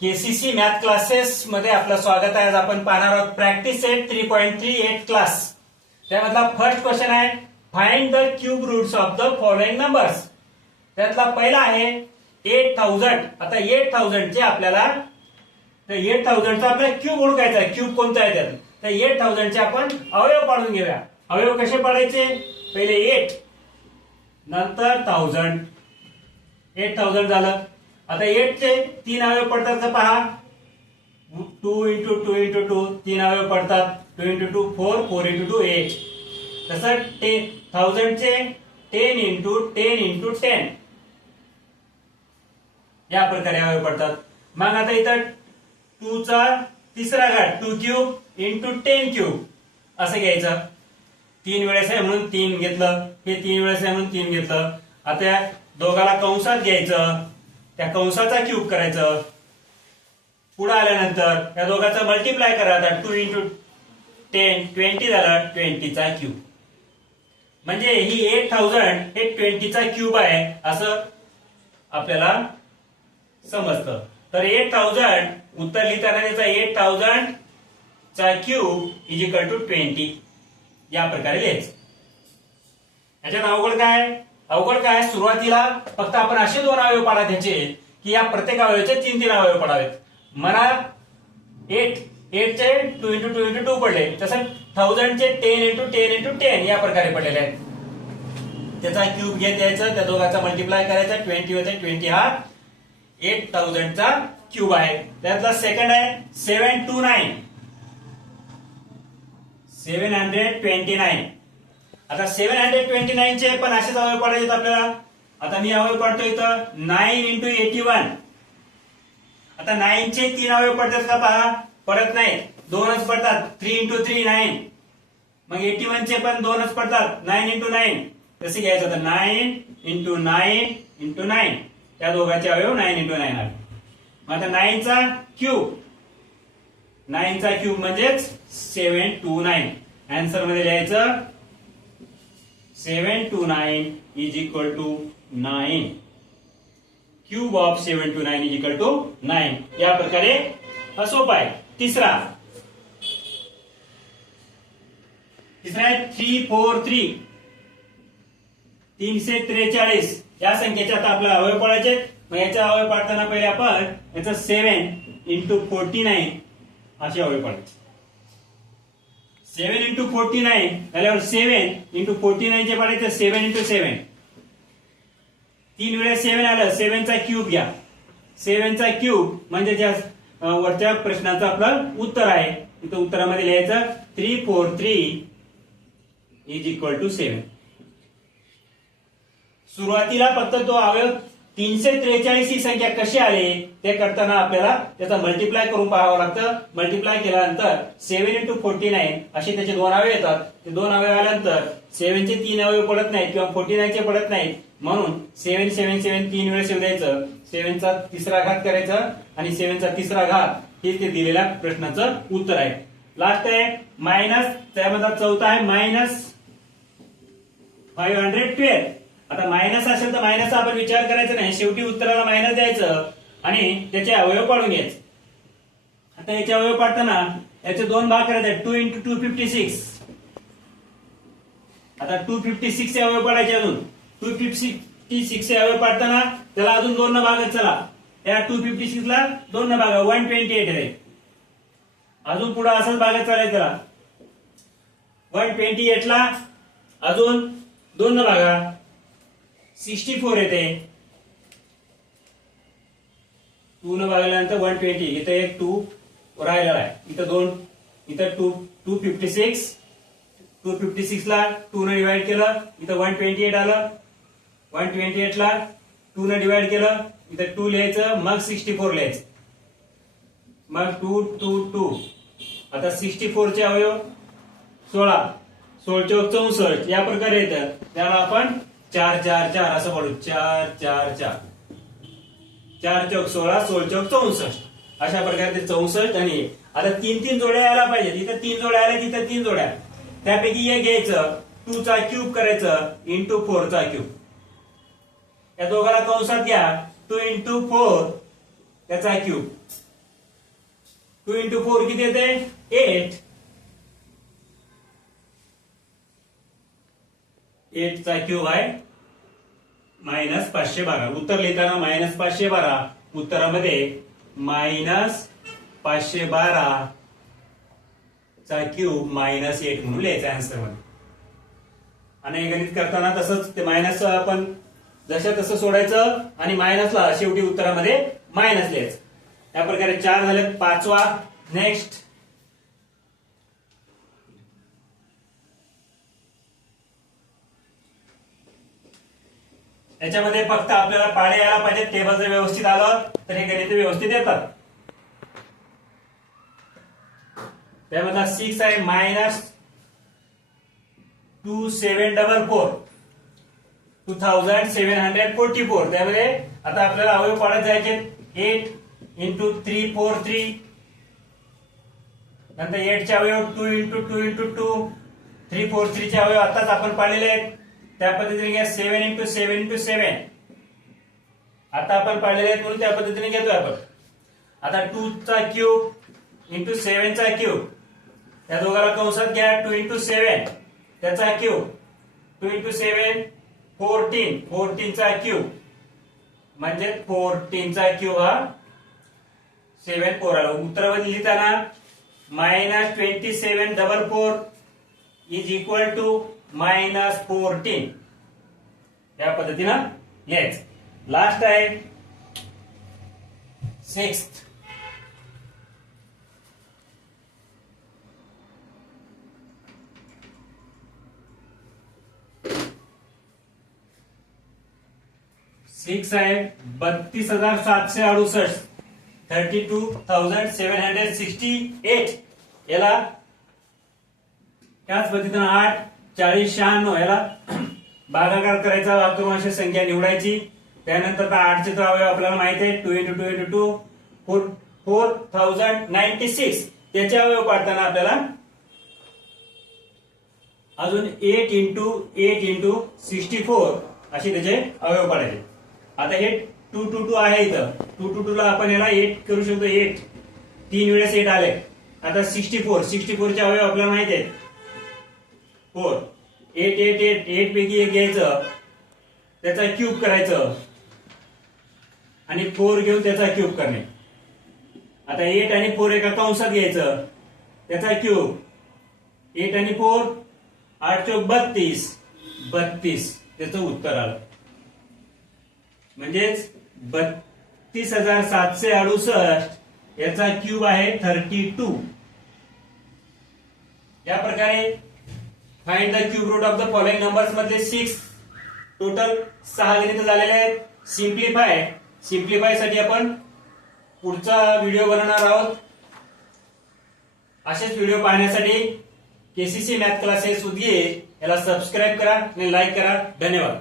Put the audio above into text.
KCC math classes मध्ये आपलं स्वागत आहे. आज आपण पाहणार आहोत प्रॅक्टिस सेट 3.38 क्लास. त्यामधला फर्स्ट क्वेश्चन आहे find the cube roots of the following numbers. त्यातला पहिला आहे 8000. आता 8000 चे आपल्याला 8000 चा आपल्याला क्यूब ओळखायचा आहे. क्यूब कोणता आहे त्यात, तर 8000 चे आपण अवयव पाडून घेऊया. अवयव कसे पाडायचे, पहिले 8 नंतर 1000. 8000 झालं. आता 8 चे 3 अवयव पडतात का पहा. 2 इंटू 2 इंटू 2 3 अवयव पडतात. 2 इंटू 2 4, 4 इंटू 2 8. तसं 1000 चे 10 इंटू 10 इंटू 10 या प्रकारे अवयव पडतात. मग आता इथं 2 चा तिसरा घात 2 क्यूब इंटू 10 क्यूब असं घ्यायचं. 3 वेळेस आहे म्हणून 3 घेतलं, हे 3 वेळेस आहे म्हणून 3 घेतलं. आता या दोघाला कंसात घ्यायचं, त्या कंसाचा क्यूब करायचं. पुढे आल्यानंतर या दोघांचा मल्टिप्लाय करा. आता 2 इंटू 10 20 झाला, 20 चा क्यूब. म्हणजे ही 8000 हे 20 चा क्यूब आहे असं आपल्याला समजतं. तर 8000 उत्तर लिहिताना त्याचा 8000 चा क्यूब इज इक्वल टू 20 या प्रकारे लिहायचं. याच्यात अवघड काय, सुरुवातीला फक्त आपण असे 2 अवयव पाडा त्याचे की या प्रत्येक अवयवाचे 3-3 अवयव पडावेत. मला 8 चे 2 इंटू 2 इंटू 2 पडले, तसं 1000 चे 10 इंटू 10 इंटू 10 या प्रकारे पडलेले आहेत. त्याचा क्यूब घेत यायचं, त्या दोघांचा मल्टिप्लाय करायचा. 20 होते, 20 हा 8000 चा क्यूब आहे. त्यातला सेकंड आहे 729. 729. आता 729 चे पण असेच अवयव पाडायचे आपल्याला. आता मी अवयव पाडतो इथं 9 इंटू 81. आता 9 चे 3 अवयव पडतात का पहा, पडत नाही, 2च पडतात. 3 इंटू 3 9. मग 81 चे पण 2च पडतात, 9 इंटू 9 तसे घ्यायचं. आता 9 इंटू 9 इंटू 9 त्या दोघांचे अवयव 9 इंटू 9 आले. मग आता 9 चा क्यूब, 9 चा क्यूब म्हणजेच 729. आन्सर मध्ये लिहायचं 729 is equal to 9. Cube of 729 is equal to 9. या प्रकारे हा सोपा आहे. तिसरा आहे 343. 343 या संख्येचे आता आपल्याला अवयव पाडायचे. मग याचा अवयव पाडताना पहिले आपण याचा 7 इंटू 49 असे अवयव पाडायचे. 7 इंटू 49 झाल्यावर 7 इंटू 49 चे पाडायचे 7 इंटू 7. 3 वेळेस 7 आलं, 7 चा क्यूब घ्या. 7 चा क्यूब म्हणजे ज्या वरच्या प्रश्नाचं आपलं उत्तर आहे. इथं उत्तरामध्ये लिहायचं 343 इज इक्वल टू 7. सुरुवातीला फक्त तो अवयव 343 ही संख्या कशी आली ते करताना आपल्याला त्याचा मल्टिप्लाय करून पाहावं लागतं. मल्टिप्लाय केल्यानंतर 7 इंटू 49 असे त्याचे 2 अवयव येतात. ते 2 अवयव आल्यानंतर 7 चे 3 अवयव पडत नाहीत किंवा 49 चे पडत नाहीत, म्हणून 7 7 7 3 वेळेस येऊ द्यायचं. 7 चा तिसरा घात करायचा आणि 7 चा तिसरा घात हे ते दिलेल्या प्रश्नाचं उत्तर आहे. लास्ट आहे मायनस, त्यामध्ये चौथा आहे मायनस 512. आता मायनस असेल तर मायनसचा आपण विचार करायचा नाही, शेवटी उत्तराला मायनस द्यायचं आणि त्याचे अवयव पाडून घ्यायचे. आता याचे अवयव पाडताना याचे 2 भाग करायचे. 2 इंटू 256. आता 256 चे अवयव पाडायचे. अजून 256 चे अवयव पाडताना त्याला अजून 2 न भागत चला. त्या 256 ला 2 न भागा 128 आहे. अजून पुढे असंच भागत चालायचं त्याला. 128 ला अजून 2 न भागा 64 येते. 2 न भागल्यानंतर 120. इथं एक 2 राहिलेला आहे. इथं 2, इथं 256. 256 ला 2 ने डिवाइड केलं, इथं 128 आलं. 128 ला 2 ने डिवाइड केलं, इथं 2 लिहायचं, मग 64 लिहायचं, मग 2 2 2. आता 64 चे अवयव 16. 16 चौक 64 या प्रकारे येतं. त्याला आपण 4 4 4 असं पडू. 4 4 4. 4 चौक 16, 16 चौक 64 अशा प्रकारे ते 64. आणि आता 3 जोड्या यायला पाहिजे. इथं 3 जोड्या आल्या, तिथं 3 जोड्या. त्यापैकी एक घ्यायचं, 2 चा क्यूब करायचं इंटू 4 चा क्यूब. या दोघाला कंसात घ्या. 2 into 4 त्याचा क्यूब 2 इंटू 4 किती येते 8. 8 चा क्यूब आहे -512. उत्तर लिहिताना -512, उत्तरामध्ये -512 चा क्यूब -8 म्हणून लिहायचा आन्सर मध्ये. आणि हे गणित करताना तसंच ते मायनस आपण जशा तसं सोडायचं आणि मायनसला शेवटी उत्तरामध्ये मायनस लिहायचं. या प्रकारे 4 झाले. 5वा नेक्स्ट. याच्यामध्ये फक्त आपल्याला पाडे यायला पाहिजे. टेबल जर व्यवस्थित आलं तर हे गणित व्यवस्थित येतात. त्यामधला 6 आहे -2744 2744. त्यामध्ये आता आपल्याला अवयव पाडत जायचे. 8 इंटू 3 4 3. नंतर 8 चे अवयव 2 इंटू 2 इंटू 2. 3 4 3 चे अवयव आताच आपण पाडलेले आहेत. त्या पद्धतीने घ्या. 7 इंटू 7 इंटू 7 आता आपण पाडलेले आहेत म्हणून त्या पद्धतीने घेतोय आपण. आता 2 चा क्यूब इंटू 7 चा क्यूब, त्या दोघाला कंसात घ्या. 2 इंटू 7 त्याचा क्यूब, 2 इंटू 7 14. 14 चा क्यूब म्हणजे 14 चा क्यूब हा 7 4 आला. उत्तरामध्ये लिहिताना -2744 इज इक्वल टू -14 या पद्धतीनं लिहायचं. लास्ट आहे 6th. सिक्स आहे 32,768 32,768. याला त्याच पद्धतीनं 8 40 96 याला भागाकार करायचा. अपूर्णांश संख्या निवडायची. त्यानंतर 8 चे अवयव आपल्याला माहिती आहे. 2 इंटू 2 इंटू 2 4096. त्याचे अवयव पाडताना आपल्याला अजून 8 इंटू 8 इंटू 64 असे त्याचे अवयव पाडायचे. आता हे 2 2 2 आहे इथं. 2 2 2 ला आपण याला 8 करू शकतो. 8 3 वेळेस 8 आले. आता 64 चे अवयव आपल्याला माहिती आहेत. 4 8 8 8 8 पैकी एक घ्यायचं, त्याचा क्यूब करायचं आणि 4 घेऊन त्याचा क्यूब करणे. आता 8 आणि 4 एका कंसात घ्यायचं, त्याचा क्यूब. 8 आणि 4 8 चौक 32 32 त्याचं उत्तर आलं. म्हणजेच 32,768 याचा क्यूब आहे 32. या प्रकारे find the cube root of the following numbers मधले 6 टोटल 6 गणित झालेले आहेत. सिम्प्लिफाय साठी आपण पुढचा व्हिडिओ बनवणार आहोत. असेच व्हिडिओ पाहण्यासाठी केसीसी मॅथ क्लासेस उदगीर याला सबस्क्राईब करा आणि लाईक करा. धन्यवाद.